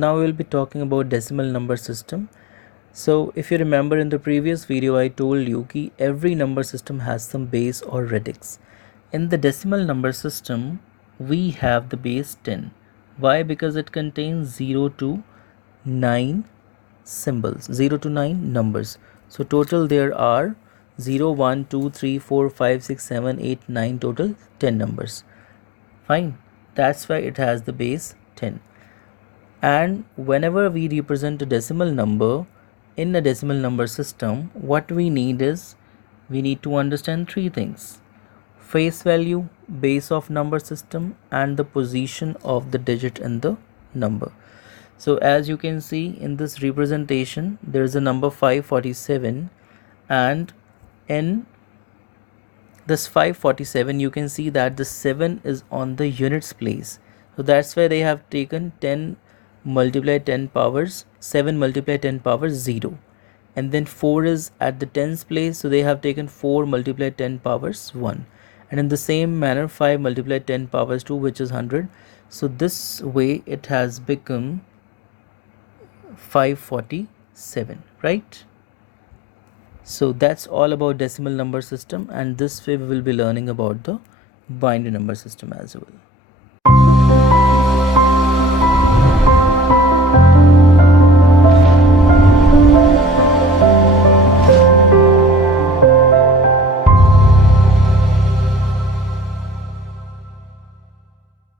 now we'll be talking about decimal number system. So if you remember in the previous video I told you कि every number system has some base or radix. In the decimal number system we have the base 10. Why? Because it contains 0 to 9 symbols, 0 to 9 numbers. So total there are 0, 1, 2, 3, 4, 5, 6, 7, 8, 9, total 10 numbers. Fine, that's why it has the base 10. And whenever we represent a decimal number in a decimal number system, what we need is, we need to understand three things: face value, base of number system, and the position of the digit in the number. So as you can see in this representation, there is a number 547, and in this 547 you can see that the 7 is on the units place. So that's why they have taken 10 multiplied 10 powers 7 multiplied 10 powers 0, and then 4 is at the tens place, so they have taken 4 multiplied 10 powers 1, and in the same manner 5 multiplied 10 powers 2, which is 100. So this way it has become 547, right? So that's all about decimal number system, and this way we will be learning about the binary number system as well.